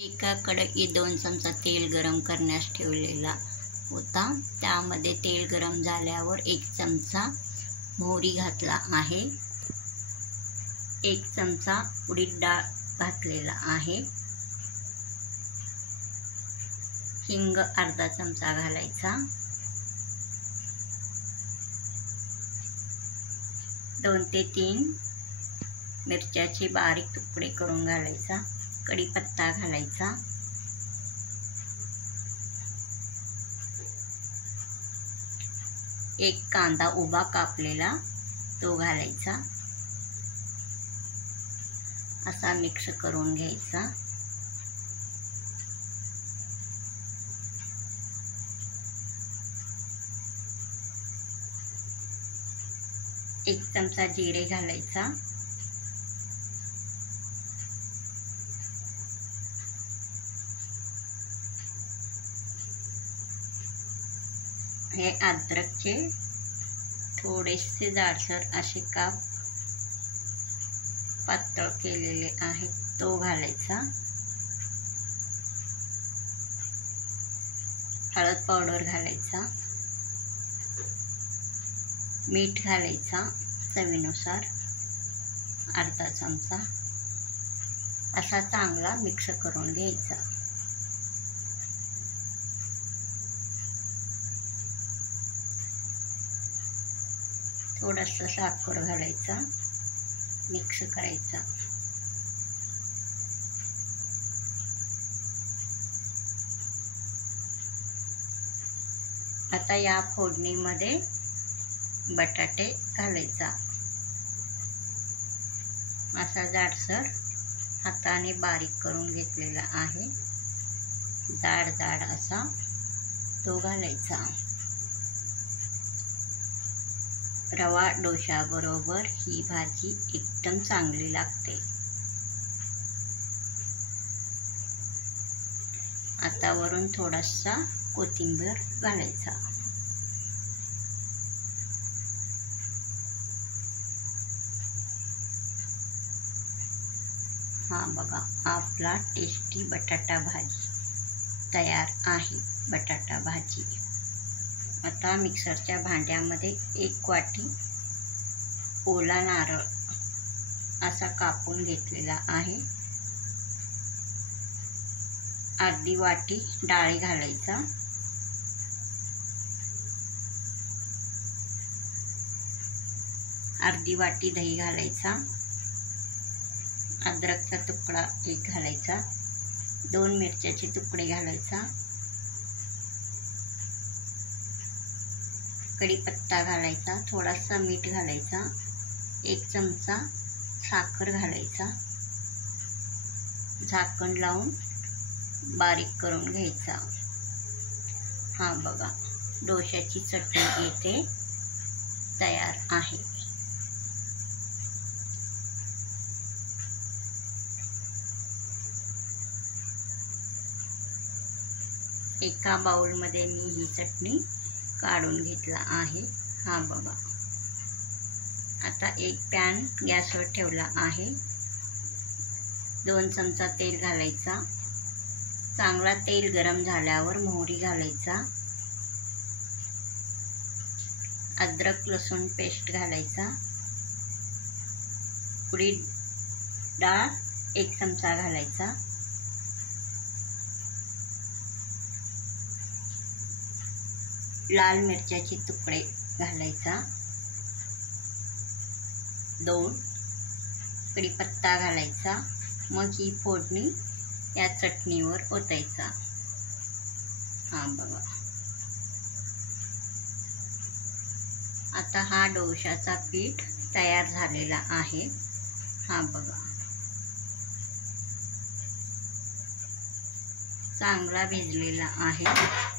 एका कढईत 2 चमचा तेल गरम करण्यास ठेवलेला होता। त्यामध्ये तेल गरम झाल्यावर 1 चमचा मोहरी घातला आहे, 1 चमचा उडीद डाळ घातलेला आहे, हिंग अर्धा चमचा घालायचा, 2 ते 3 मिरच्याचे बारीक तुकडे करून घालायचा, कढीपत्ता घालायचा, एक कांदा उभा कापलेला तो घालायचा, असा मिक्स करून घ्यायचा। एक चमचा जिरे घालायचा, हे अद्रकचे थोडेसे जाडसर असे काप पातळ केलेले आहेत तो घालायचा, हळद पावडर घालायचा, मीठ घालायचा चवीनुसार अर्धा चमचा, असा चांगला मिक्स करून घ्यायचा। थोडंसं साखर घालायचा, मिक्स करायचा। आता या फोडणीमध्ये बटाटे घालायचा, असा जाडसर हाताने बारीक करून घेतलेला आहे, जाड जाड असा तो घालायचा। रवा डोसा बरोबर ही भाजी एकदम चांगली लागते। आता वरून थोडासा कोथिंबीर घालायचा। हा बघा, आपला टेस्टी बटाटा भाजी तयार आहे। बटाटा भाजी आता मिक्सरच्या भांड्यामध्ये 1 वाटी ओला नारळ असा कापून घेतलेला आहे, अर्धी वाटी डाळी घालायचा, अर्धी वाटी दही घालायचा, अद्रकचा तुकडा 1 घालायचा, 2 मिरच्याचे तुकडे घालायचा, कढीपत्ता घालायचा, थोडासा मीठ घालायचा, 1 चमचा साखर घालायचा, झाकण लावून बारीक करून घ्यायचा। हा बघा, डोशाची चटणी इथे तयार आहे। एका बाउलमध्ये मी ही चटणी काढून घेतला आहे। हा बघा, आता एक पॅन गॅसवर ठेवला आहे, 2 चमचा तेल घालायचा, चांगला तेल गरम झाल्यावर मोहरी घालायचा, अद्रक लसूण पेस्ट घालायचा, उडीद डाळ 1 चमचा घालायचा, लाल मिरच्याचे तुकडे घालायचा, 2 कढीपत्ता घालायचा, मग ही फोडणी या चटणीवर ओतायचा। हा बघा, आता हा डोशाचा पीठ तयार झालेला आहे। हा बघा, चांगला भिजलेला आहे।